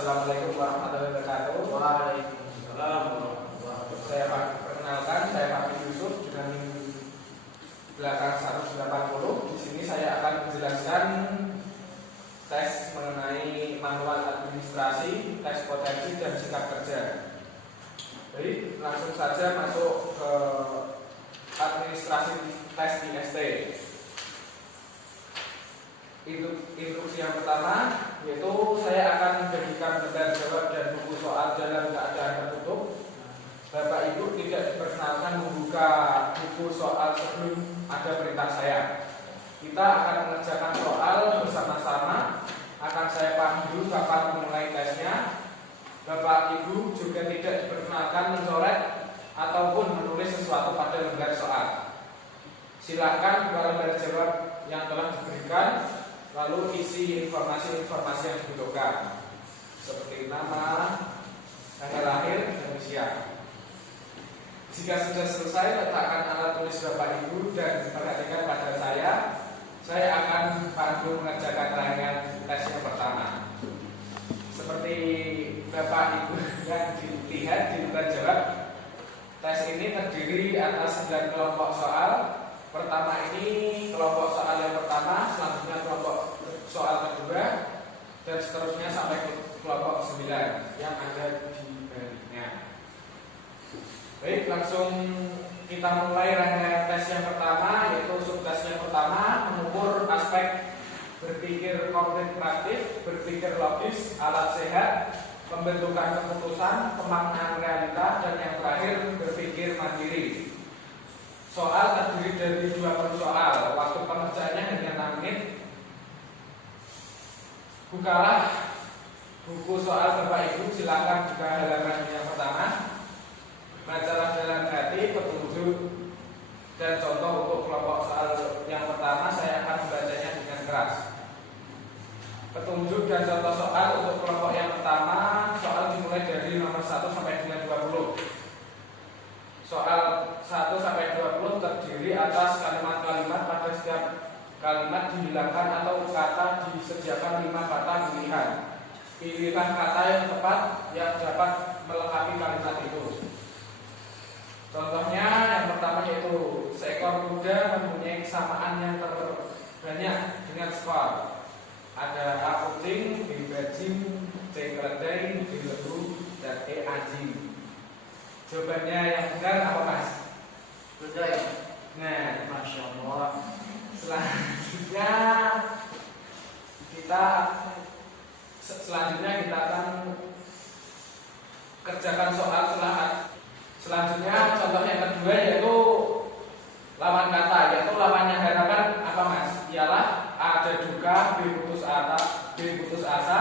Assalamualaikum warahmatullahi wabarakatuh. Waalaikumsalam warahmatullahi wabarakatuh. Saya perkenalkan, saya Fakih Yusuf dengan belakang 180. Di sini saya akan menjelaskan tes mengenai manual administrasi, tes potensi dan sikap kerja. Jadi langsung saja masuk ke administrasi tes IST. Instruksi yang pertama yaitu saya akan memberikan lembar jawab dan buku soal dalam keadaan tertutup. Bapak Ibu tidak diperkenalkan membuka buku soal sebelum ada perintah saya. Kita akan mengerjakan soal bersama-sama. Akan saya panggil kapan memulai tesnya. Bapak Ibu juga tidak diperkenalkan mencoret ataupun menulis sesuatu pada lembar soal. Silakan buka lembar jawab yang telah diberikan, lalu isi informasi-informasi yang dibutuhkan seperti nama, tanggal lahir, dan usia. Jika sudah selesai, letakkan alat tulis Bapak Ibu dan perhatikan pada saya akan pandu mengerjakan rangkaian tes yang pertama. Seperti Bapak Ibu yang dilihat di lembar jawab, tes ini terdiri atas 9 kelompok soal. Pertama ini kelompok soal yang pertama, selanjutnya kelompok soal kedua, dan seterusnya sampai ke kelompok 9 yang ada di baliknya. Baik, langsung kita mulai rangkaian tes yang pertama, yaitu subtes yang pertama mengukur aspek berpikir kontemplatif, berpikir logis, alat sehat, pembentukan keputusan, pemaknaan realita, dan yang terakhir berpikir mandiri. Soal terdiri dari 20 soal. Waktu pengerjaannya hanya 6 menit. Bukalah buku soal Bapak Ibu, silakan buka halaman yang pertama. Bacalah dalam hati petunjuk dan contoh untuk kelompok soal yang pertama. Saya akan membacanya dengan keras. Petunjuk dan contoh soal untuk kelompok yang pertama. Soal dimulai dari nomor 1 sampai dengan 20. Soal 1 sampai 20 terdiri atas kalimat-kalimat. Pada setiap kalimat dihilangkan atau kata disediakan 5 kata pilihan. Pilihlah kata yang tepat yang dapat melengkapi kalimat itu. Contohnya yang pertama yaitu seekor kuda mempunyai kesamaan yang terbanyak dengan skor. Ada A kucing, B bajing, C keledai, D lembu, dan E anjing. Jawabannya yang benar apa Mas? Betul. Nah, Masya Allah. Selanjutnya kita akan kerjakan soal selanjutnya. Contoh yang kedua yaitu lawan kata, yaitu lawannya harapan apa Mas? Ialah A ada duka, B putus asa,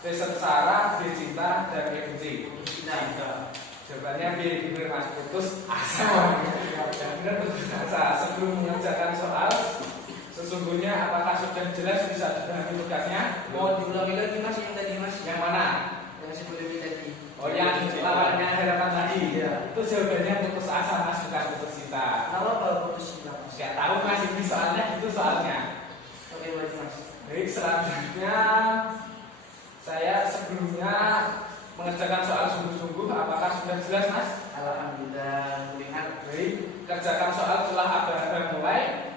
C sengsara, D cinta, dan E benci. Nah, Jawabannya B, benar Mas, putus asa. Benar putus asa. Sebelum mengerjakan soal, sesungguhnya apakah sudah jelas bisa dipahami tugasnya? mau diulangi lagi Mas yang tadi Mas? Yang mana? Yang sebelumnya tadi. Oh, yang lawannya harapan tadi. Iya. Itu jawabannya putus asa Mas, bukan putus cinta. Kalau putus cinta Mas? Gak tahu Mas, ini soalnya itu soalnya. Oke, baik Mas. Baik, selanjutnya saya sebelumnya mengerjakan soal sungguh-sungguh. Apakah sudah jelas Mas? Alhamdulillah, melihat. Baik, kerjakan soal setelah aba-aba mulai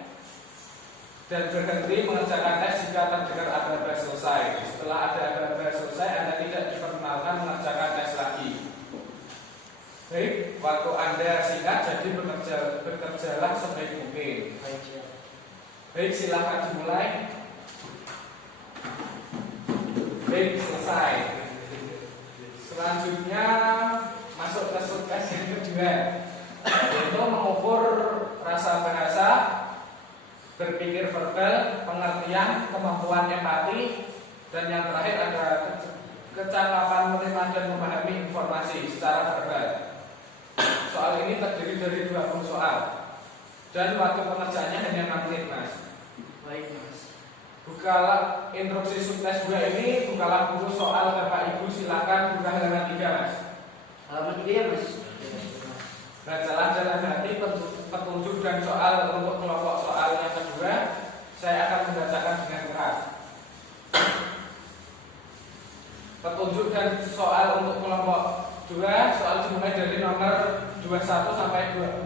dan berhenti mengerjakan tes jika terdengar aba-aba selesai. Setelah ada aba-aba selesai, Anda tidak diperkenalkan mengerjakan tes lagi. Baik, waktu Anda singkat, jadi bekerjalah sebaik mungkin. Baik, silakan dimulai. Baik, selesai. Selanjutnya masuk ke subtes yang kedua, yaitu mengukur rasa bahasa, berpikir verbal, pengertian, kemampuan empati, dan yang terakhir ada kecakapan menerima dan memahami informasi secara verbal. Soal ini terdiri dari 20 soal dan waktu pengerjaannya hanya 6 menit Mas. Baik Mas. Bukalah instruksi subtes 2 ini, bukalah buku soal Bapak Ibu, silakan buka halaman 3 Mas. Halaman 3 ya Mas? Bacalah dalam hati petunjuk dan soal untuk kelompok soal yang kedua. Saya akan membacakan dengan keras. Petunjuk petunjuk dan soal untuk kelompok 2, soal dimulai dari nomor 21 sampai 40.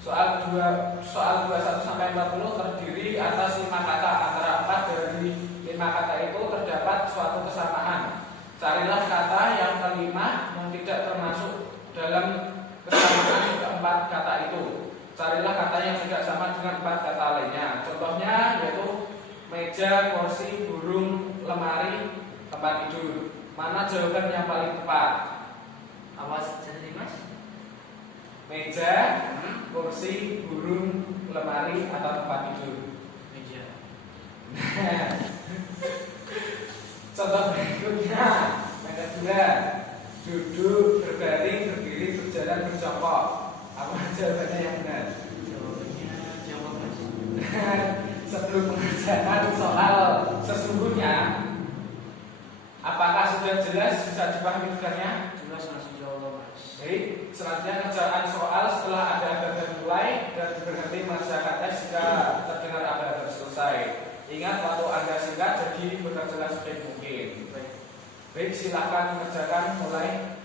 Soal 21 sampai 40 terdiri atas 5 kata. Antara 4 dari 5 kata itu terdapat suatu kesamaan. Carilah kata yang kelima yang tidak termasuk dalam kesamaan keempat kata itu. Carilah kata yang tidak sama dengan 4 kata lainnya. Contohnya yaitu meja, kursi, burung, lemari, tempat tidur. Mana jawaban yang paling tepat? Awas jadi Mas. Meja, kursi, burung, lemari, atau tempat tidur? Meja. Contoh berikutnya, yang kedua, duduk, berbaring, berdiri, berjalan, berjongkok. Apa jawabannya yang benar? Jawabannya jawab Mas. Sebelum mengerjakan soal sesungguhnya, apakah sudah jelas bisa dipahami tugasnya? Jelas langsung jawab Mas. Baik, selanjutnya kerjaan soal setelah ada aba-aba mulai dan berhenti mengerjakan tes jika terdengar aba-aba selesai. Ingat waktu Anda singkat, jadi bekerja sebaik mungkin. Baik, silakan mengerjakan mulai.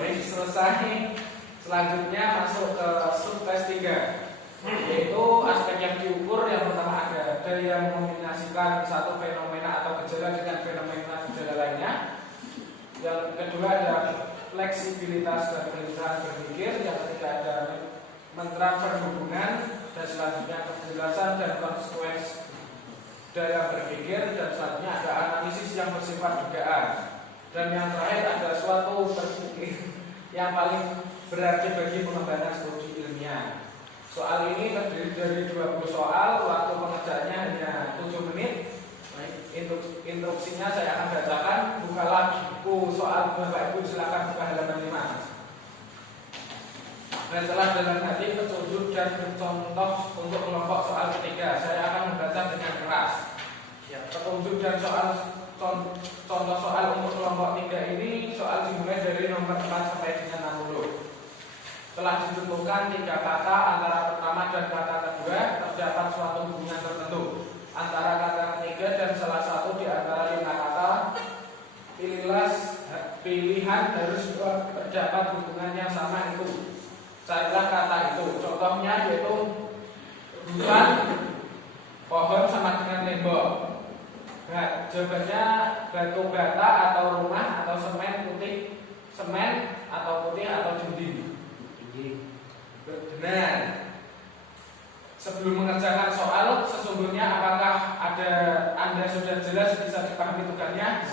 Baik, selesai. Selanjutnya masuk ke subtes 3, yaitu aspek yang diukur. Yang pertama ada yang mengombinasikan satu fenomena atau gejala dengan fenomena gejala lainnya. Yang kedua ada fleksibilitas dan kelincahan berpikir. Yang ketiga ada mentransfer hubungan. Dan selanjutnya kejelasan dan konsekuensi dalam berpikir. Dan selanjutnya ada analisis yang bersifat dugaan. Dan yang terakhir ada suatu berpikir yang paling berarti bagi pengembangan studi ilmiah. Soal ini terdiri dari 20 soal. Waktu pengerjaannya hanya 7 menit. Instruksinya saya akan bacakan. Bukalah buku soal Bapak Ibu, silakan buka halaman 5. Dan telah dalam hati petunjuk dan contoh untuk kelompok soal ketiga. Saya akan membaca dengan keras. Petunjuk dan contoh soal untuk kelompok 3 ini soal dimulai dari nomor 4 sampai dengan 60. Telah ditentukan 3 kata antara pertama dan kata kedua terdapat suatu hubungan tertentu antara kata ketiga dan salah satu di antara 5 kata. Pilihan harus terdapat hubungan yang sama itu. Carilah kata itu. Contohnya yaitu hutan, pohon sama dengan tembok. Jawabannya batu bata atau rumah atau semen putih, semen atau putih atau dinding. Benar. Sebelum mengerjakan soal, sesungguhnya apakah Anda sudah jelas bisa dipahami tugasnya?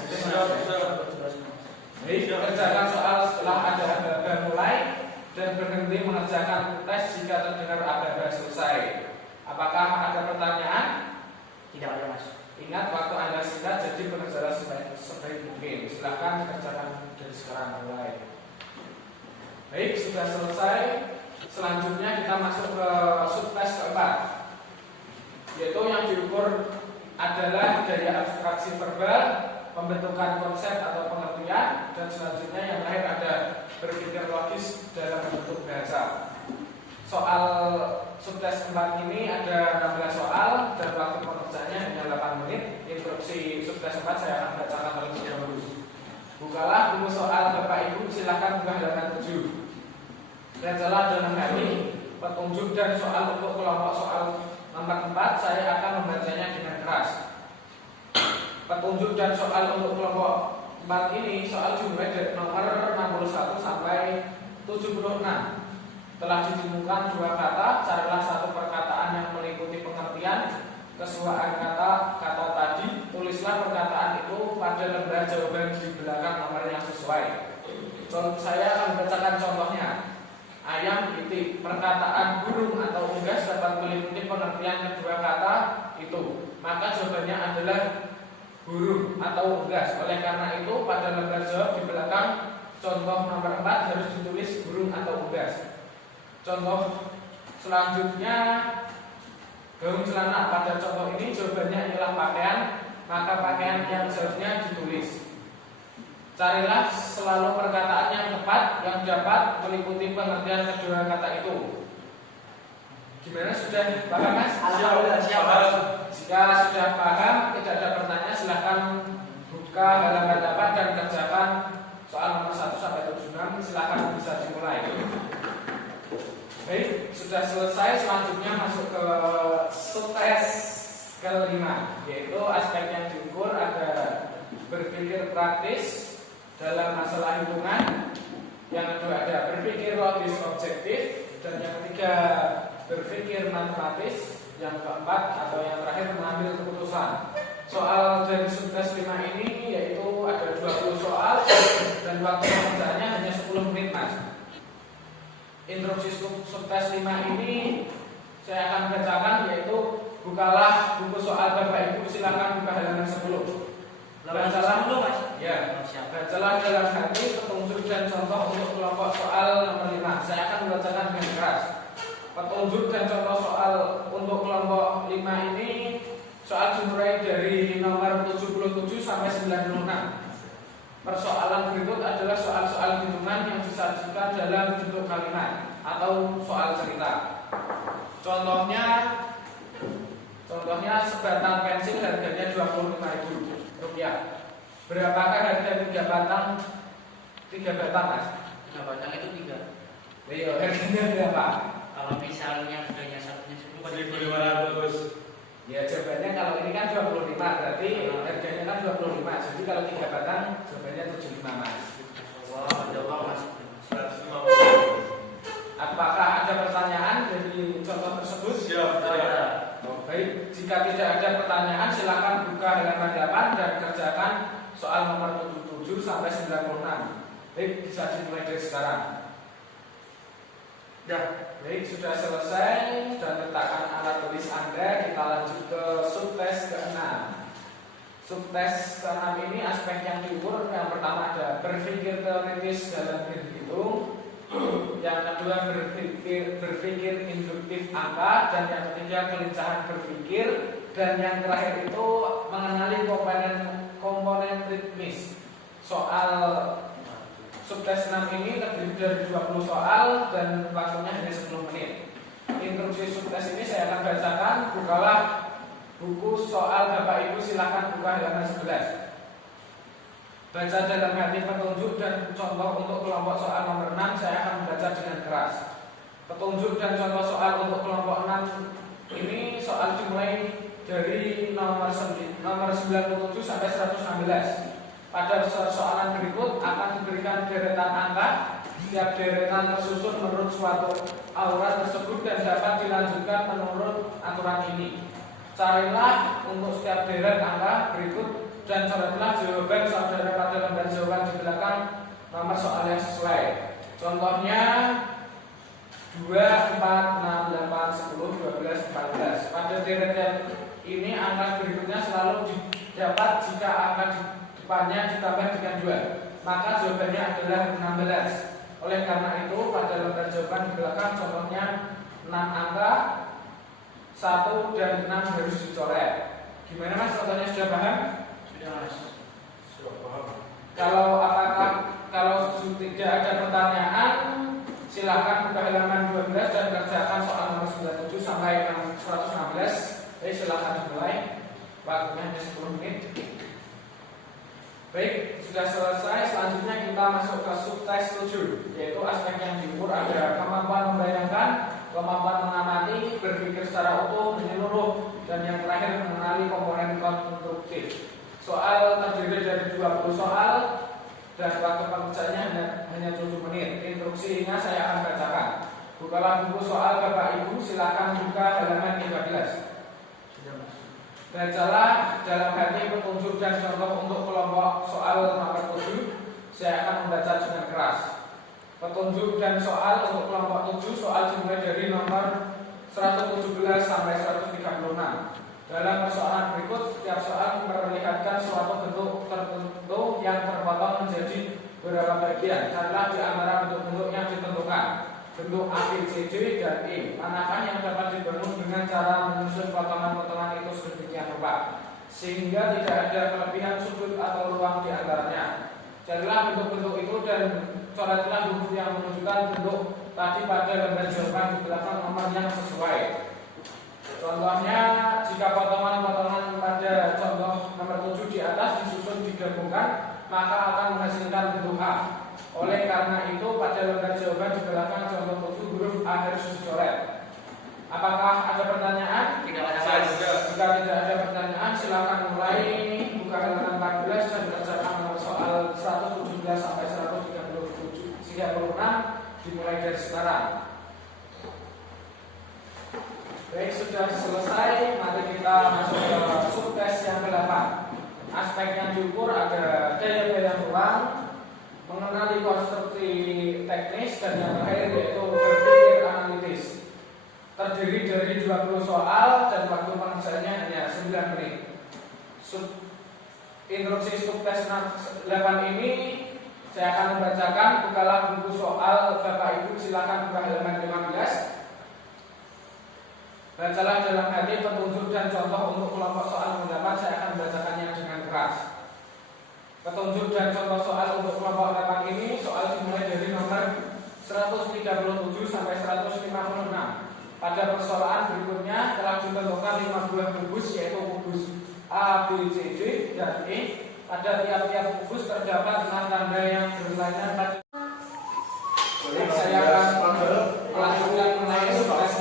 Baik, mengerjakan soal setelah ada aba-aba mulai dan berhenti mengerjakan tes jika terdengar aba-aba selesai. Apakah ada pertanyaan? Tidak ada Mas. Ingat waktu Anda singkat, jadi bekerjalah sebaik mungkin. Silahkan kerjakan dari sekarang mulai. Baik, sudah selesai. Selanjutnya kita masuk ke subtes keempat, yaitu yang diukur adalah daya abstraksi verbal, pembentukan konsep atau pengertian, dan selanjutnya yang terakhir ada berpikir logis dalam bentuk bahasa. Soal subtes 4 ini ada 16 soal dan waktu pengerjaannya hanya 8 menit. Instruksi subtes 4 saya akan bacakan terlebih dahulu. Bukalah buku soal Bapak Ibu, silakan buka halaman 7. Bacalah dalam hati petunjuk dan soal untuk kelompok soal nomor 4. Saya akan membacanya dengan keras. Petunjuk dan soal untuk kelompok 4 ini soal dimulai dari nomor 61 sampai 76. Telah ditemukan 2 kata. Carilah satu perkataan yang meliputi pengertian kesesuaian kata tadi. Tulislah perkataan itu pada lembar jawaban di belakang nomor yang sesuai. Saya akan membacakan contohnya. Ayam titik. Perkataan burung atau unggas dapat meliputi pengertian kedua kata itu. Maka jawabannya adalah burung atau unggas. Oleh karena itu pada lembar jawab di belakang contoh nomor 4 harus ditulis burung atau unggas. Contoh selanjutnya, gaun celana. Pada contoh ini jawabannya ialah pakaian, maka pakaian yang seharusnya ditulis. Carilah selalu perkataan yang tepat yang dapat meliputi pengertian kedua kata itu. Gimana, sudah paham Mas? Alhamdulillah siap. Jika sudah paham, tidak ada pertanyaan, silahkan buka halaman 8 dan kerjakan soal nomor 1 sampai 76. Silakan bisa dimulai. Baik, sudah selesai. Selanjutnya masuk ke subtes kelima, yaitu aspek yang diukur ada berpikir praktis dalam masalah hitungan, yang kedua ada berpikir logis objektif, dan yang ketiga berpikir matematis, yang keempat atau yang terakhir mengambil keputusan. Soal dari subtes 5 ini yaitu ada 20 soal dan waktu pengerjaannya hanya 10 menit, Mas. Instruksi subtes 5 ini saya akan bacakan, yaitu bukalah buku soal Bapak Ibu, silakan buka halaman 10. Bacalah dulu, Mas. Ya, bacalah dalam hati petunjuk dan contoh untuk kelompok soal nomor 5. Saya akan membacakan dengan keras. Petunjuk dan contoh soal untuk kelompok 5 ini soal dimulai dari nomor 77 sampai 96. Persoalan berikut adalah soal-soal hitungan yang disajikan dalam bentuk kalimat atau soal cerita. Contohnya sebatang pensil harganya Rp25.000. Berapakah harga 3 batang? 3 batang, Mas? 3 batang itu 3. Iya, harganya berapa? Kalau misalnya harganya satunya 1.500. Ya, jawabannya kalau ini kan 25, berarti harganya kan 25. Jadi kalau 3 batang, jawabannya 75, Mas. Wah, jawab, Mas. 150. Apakah ada pertanyaan dari contoh tersebut? Siap. Oh, baik, jika tidak ada pertanyaan silakan buka halaman 8 dan kerjakan soal nomor 77 sampai 96. Baik, bisa dimulai dari sekarang. Ya, baik, sudah selesai dan letakkan alat tulis Anda. Kita lanjut ke subtes ke-6. Subtes ke-6 ini aspek yang diukur. Yang pertama ada berpikir teoritis dalam berhitung, yang kedua berpikir induktif angka, dan yang ketiga kelincahan berpikir, dan yang terakhir itu mengenali komponen ritmis. Soal subtes 6 ini terdiri dari 20 soal dan waktunya hanya 10 menit. Instruksi subtes ini saya akan bacakan. Bukalah buku soal Bapak Ibu, silakan buka halaman 11. Baca dalam hati petunjuk dan contoh untuk kelompok soal nomor 6. Saya akan membaca dengan keras. Petunjuk dan contoh soal untuk kelompok 6 ini soal dimulai dari nomor 97 sampai 116. Pada persoalan berikut akan diberikan deretan angka. Setiap deretan tersusun menurut suatu aura tersebut dan dapat dilanjutkan menurut aturan ini. Carilah untuk setiap deret angka berikut dan coretlah jawaban saudara pada lembar jawaban di belakang nomor soal yang sesuai. Contohnya 2, 4, 6, 8, 10, 12, 14. Pada deretan ini angka berikutnya selalu didapat jika angka depannya ditambah dengan 2. Maka jawabannya adalah 16. Oleh karena itu pada lembar jawaban di belakang contohnya 6 angka, 1 dan 6 harus dicoret. Gimana, Mas? Contohnya sudah paham? Sudah paham. Kalau tidak ada pertanyaan, silakan buka halaman 12 dan kerjakan soal nomor 97 sampai 116. Jadi silakan dimulai. Waktunya hanya 10 menit. Baik, sudah selesai. Selanjutnya kita masuk ke subtes 7, yaitu aspek yang diukur ada kemampuan membayangkan, kemampuan mengamati, berpikir secara utuh, menyeluruh, dan yang terakhir mengenali komponen konstruktif. Soal terdiri dari 20 soal dan waktu pengerjaannya hanya 7 menit. Instruksinya saya akan bacakan. Bukalah buku soal Bapak Ibu, silakan buka halaman 13. Bacalah dalam hati petunjuk dan contoh untuk kelompok soal nomor 7. Saya akan membaca dengan keras. Petunjuk dan soal untuk kelompok 7, soal dimulai dari nomor 117 sampai 136. Dalam persoalan berikut, setiap soal memperlihatkan suatu bentuk tertentu yang terpotong menjadi beberapa bagian. Carilah di antara bentuk-bentuk yang ditentukan. Bentuk A, B, C, D, dan E. Manakah yang dapat dibangun dengan cara menyusun potongan-potongan itu sedemikian rupa sehingga tidak ada kelebihan sudut atau ruang di antaranya. Carilah bentuk-bentuk itu dan coretlah huruf yang menunjukkan bentuk tadi pada lembar jawaban di belakang nomor yang sesuai. Contohnya, jika potongan-potongan pada contoh nomor 7 di atas disusun digabungkan, maka akan menghasilkan bentuk A. Oleh karena itu pada lembar jawaban di belakang contoh 7 huruf A harus dicoret. Apakah ada pertanyaan? Tidak ada, Mas. Jika tidak ada pertanyaan, silakan mulai buka halaman 14 dan kerjakan soal 117 sampai 136 dimulai dari sekarang. Baik, sudah selesai. Mari kita masuk ke subtes yang ke-8. Aspek yang diukur ada daya ruang, mengenali konstruksi teknis, dan yang terakhir yaitu berpikir analitis. Terdiri dari 20 soal dan waktu pengerjaannya hanya 9 menit. Instruksi subtes 8 ini saya akan membacakan. Bukalah buku soal Bapak Ibu, silakan buka halaman 15. Bacalah dalam hati petunjuk dan contoh untuk kelompok soal mendapat. Saya akan membacakannya dengan keras. Petunjuk dan contoh soal untuk kelompok 8 ini soal dimulai dari nomor 137 sampai 156. Pada persoalan berikutnya telah ditentukan 5 buah kubus, yaitu kubus A, B, C, D, dan E. Pada tiap-tiap kubus terdapat 6 tanda yang berlainan. Saya akan melanjutkan mengenai subtes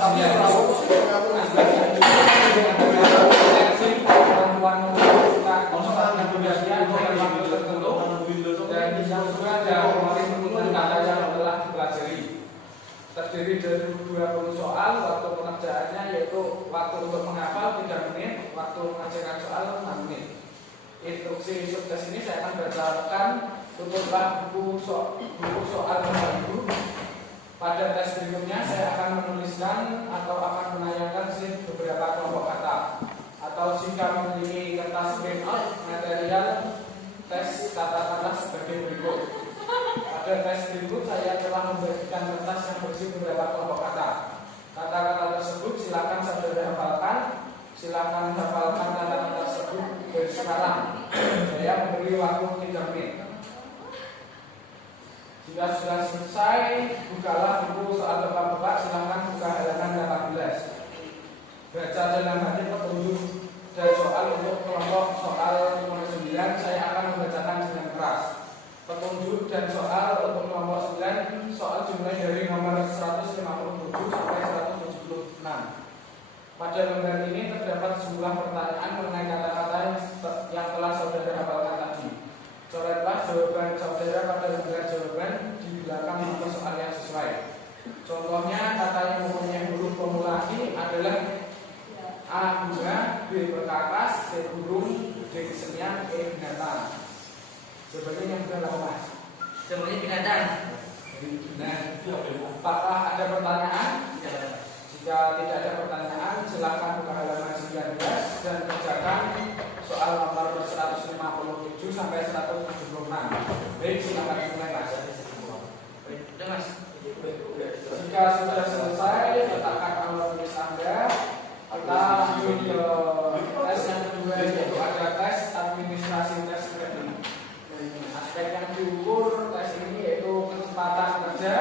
terdiri dari 20 soal. Waktu pengerjaannya yaitu waktu untuk menghafal 3 menit, waktu mengerjakan soal 6 menit. Instruksi subtes ini saya akan bacakan. Tutuplah buku soal Bapak Ibu. Pada tes berikutnya saya akan menuliskan atau akan menayangkan beberapa kelompok kata. Atau jika memiliki kertas print-out material tes kata-kata sebagai berikut. Pada tes berikut saya telah membagikan kertas yang berisi beberapa kelompok kata. Kata-kata tersebut silakan saudara hafalkan. Silakan hafalkan kata-kata tersebut dari sekarang. Saya memberi waktu 3 menit. Jika sudah selesai, bukalah buku soal Bapak-bapak. Silakan buka halaman 18. Baca dalam hati petunjuk dan soal untuk kelompok soal nomor 9. Saya akan membacakan dengan keras. Petunjuk dan soal untuk kelompok 9, soal dimulai dari nomor 157 sampai 176. Pada lembar ini terdapat sejumlah pertanyaan mengenai kata-kata yang telah saudara hafalkan tadi. Coretlah jawaban saudara pada lembar jawaban di belakang buku soal yang sesuai. Contohnya, kata yang mempunyai huruf formulasi adalah A bunga, B berkakas, C burung, D kesenian, E binatang. Jawabannya yang benar apa, Mas? Jawabannya binatang. Nah, apakah ada pertanyaan? Jika tidak ada pertanyaan, silakan buka halaman 19 dan kerjakan soal nomor 157 sampai 176. Baik, silakan mulai, Mas. Udah, Mas. Jika sudah selesai, letakkan alat tulis Anda. Kita lanjut ke tes yang kedua, yaitu ada tes administrasi tes kredit. Aspek yang diukur tes ini yaitu kecepatan kerja,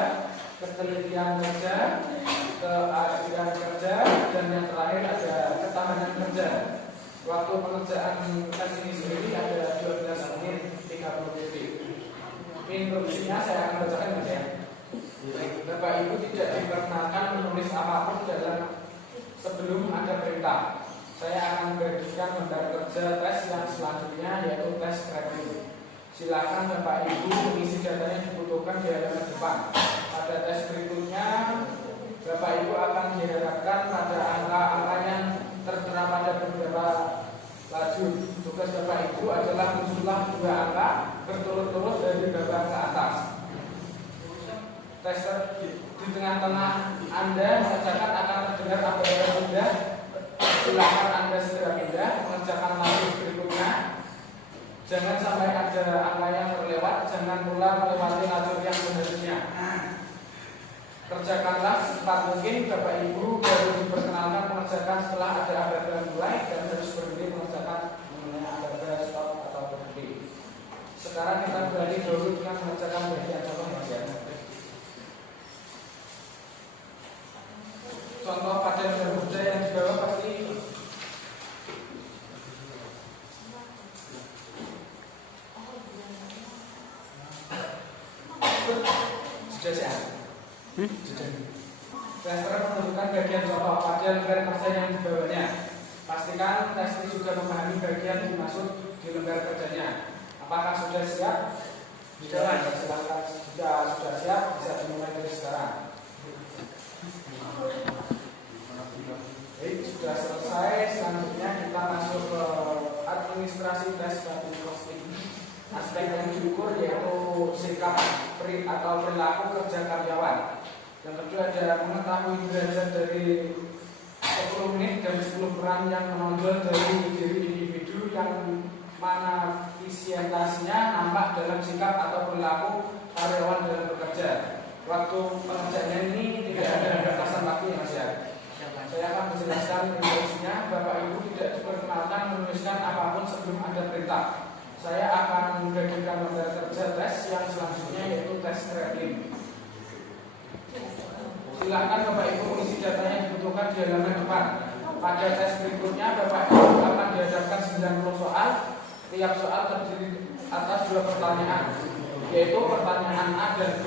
ketelitian kerja, keadilan kerja, dan yang terakhir ada ketahanan kerja. Waktu pengerjaan tes ini sendiri ada 12 menit 30 detik. Instruksinya saya akan bacakan, Mas, ya. Bapak Ibu tidak diperkenankan menulis apapun sebelum ada perintah. Saya akan memberikan lembar kerja tes yang selanjutnya, yaitu tes kredit. Silakan Bapak Ibu mengisi datanya dibutuhkan di halaman depan. Pada tes berikutnya, Bapak Ibu akan dihadapkan pada angka-angka yang tertera pada beberapa lajur. Tugas Bapak Ibu adalah menjumlah 2 angka berturut-turut dari bawah ke atas. Tes di tengah-tengah Anda mengerjakan akan terdengar apabila sudah. Silakan Anda segera pindah mengerjakan lajur berikutnya. Jangan sampai ada angka yang terlewat. Jangan pula melewati lajur yang seharusnya. Kerjakanlah secepat mungkin. Bapak Ibu baru diperkenalkan mengerjakan setelah ada abada mulai dan harus berhenti mengerjakan mengenai abada stop atau berhenti. Sekarang kita beralih dulu dengan mengerjakan bagian contoh bagian. Contoh pada lembar kerja yang di bawah pasti Sudah siap? Sudah. Tester menunjukkan bagian contoh pada lembar kerja yang dibawanya. Pastikan tester juga memahami bagian dimaksud di lembar kerjanya. Apakah sudah siap? Sudah. Silakan. Sudah siap, bisa dimulai dari sekarang. Baik, sudah selesai. Selanjutnya kita masuk ke administrasi tes batu costing. Aspek yang diukur yaitu sikap atau perilaku kerja karyawan. Yang kedua ada mengetahui derajat dari 10 menit dan 10 peran yang menonjol dari diri individu yang mana visientasinya nampak dalam sikap atau perilaku karyawan dalam bekerja. Waktu pengerjaannya ini tidak ada batasan waktu ya Mas ya. Saya akan menjelaskan instruksinya. Bapak Ibu tidak diperkenalkan menuliskan apapun sebelum ada perintah. Saya akan membagikan lembar kerja tes yang selanjutnya yaitu tes traveling. Silakan Bapak Ibu mengisi data yang dibutuhkan di halaman depan. Pada tes berikutnya Bapak Ibu akan dihadapkan 90 soal. Tiap soal terdiri atas 2 pertanyaan, yaitu pertanyaan A dan B.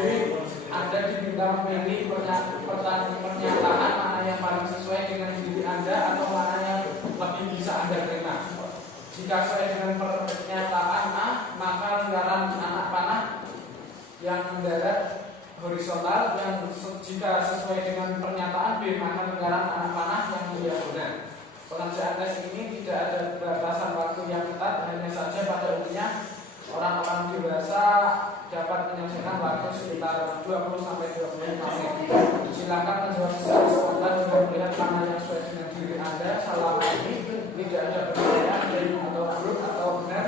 Anda diminta memilih pernyataan mana yang paling sesuai dengan diri Anda atau mana yang lebih bisa Anda terima. Jika sesuai dengan pernyataan A, maka lingkaran anak panah yang mendarat horizontal, yang jika sesuai dengan pernyataan B, maka lingkaran anak panah yang diagonal. Pengerjaan tes ini tidak ada batasan waktu yang ketat, hanya saja pada umumnya orang-orang dewasa dapat menyelesaikan waktu sekitar 20-25 menit. Silakan menjawab secara spontan dengan melihat mana yang sesuai dengan diri Anda. Selama ini tidak ada pertanyaan dari atau buruk atau benar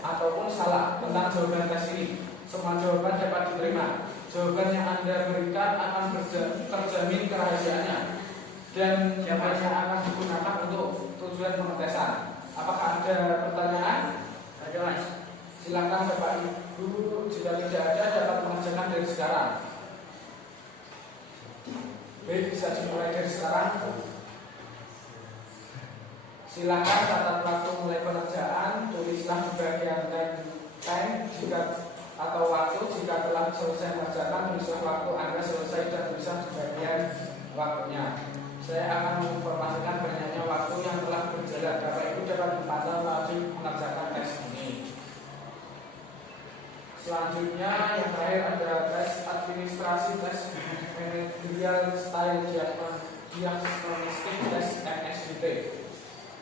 ataupun salah tentang jawaban tes ini. Semua jawaban dapat diterima. Jawaban yang Anda berikan akan terjamin kerahasiaannya dan hanya akan digunakan untuk tujuan pengetesan. Apakah ada pertanyaan? Ada Mas. Silakan Bapak Ibu, jika tidak ada dapat mengerjakan dari sekarang. Baik, bisa dimulai dari sekarang. Silakan catat waktu mulai pengerjaan, tulislah di bagian time jika atau waktu jika telah selesai mengerjakan, tulislah waktu Anda selesai dan tulislah di bagian waktunya. Saya akan menginformasikan banyaknya waktu yang telah berjalan. Bapak Ibu dapat memantau laju mengerjakan tes ini. Selanjutnya yang terakhir ada tes administrasi, tes managerial style diagnostic, tes MSDT.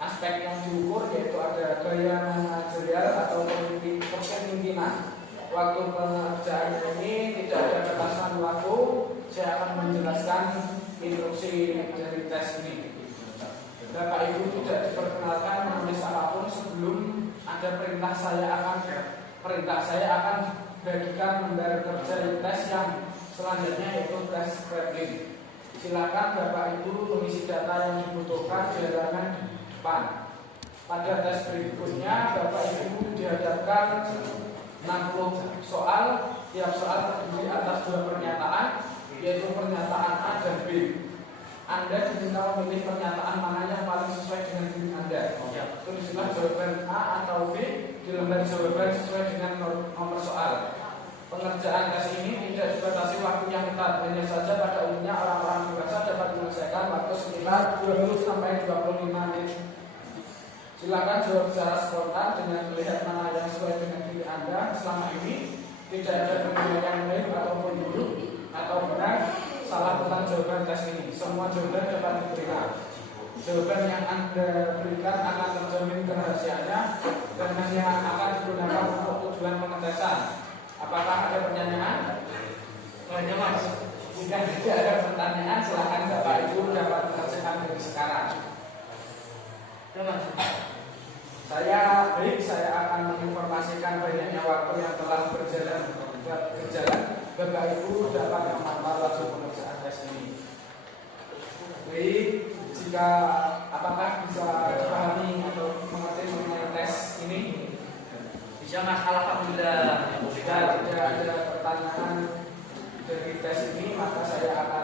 Aspek yang diukur yaitu ada gaya manajerial atau kepemimpinan. Waktu pengerjaan ini tidak ada batasan waktu. Saya akan menjelaskan instruksi dari tes ini. Bapak Ibu tidak diperkenalkan menulis apapun sebelum ada perintah. Saya akan bagikan lembar kerja tes yang selanjutnya yaitu tes traveling. Silakan Bapak Ibu mengisi data yang dibutuhkan di halaman depan. Pada tes berikutnya Bapak Ibu dihadapkan 60 soal. Tiap soal terdiri atas 2 pernyataan, yaitu pernyataan A dan B. Anda diminta memilih pernyataan mana yang paling sesuai dengan diri Anda. Tulislah jawaban A atau B di lembar jawaban sesuai dengan nomor soal. Pengerjaan tes ini tidak dibatasi waktu yang ketat, hanya saja pada umumnya orang-orang dewasa dapat menyelesaikan waktu sekitar 20-25 menit. Silakan jawab secara spontan dengan melihat mana yang sesuai dengan diri Anda. Selama ini tidak ada penilaian baik ataupun buruk atau benar salah tentang jawaban tes ini. Semua jawaban dapat diterima. Jawaban yang Anda berikan akan terjamin kerahasiaannya dan hanya akan digunakan untuk tujuan pengetesan. Apakah ada pertanyaan? Ada Mas. Jika tidak ada pertanyaan, silakan Bapak Ibu dapat mengerjakan dari sekarang. Ada Mas. Saya akan menginformasikan banyaknya waktu yang telah berjalan. Bapak Ibu dapat memantau laju pengerjaan tes ini. Baik, jika apakah bisa dipahami atau mengerti mengenai tes ini? Bisa Mas, alhamdulillah. Jika tidak ada pertanyaan dari tes ini, maka saya akan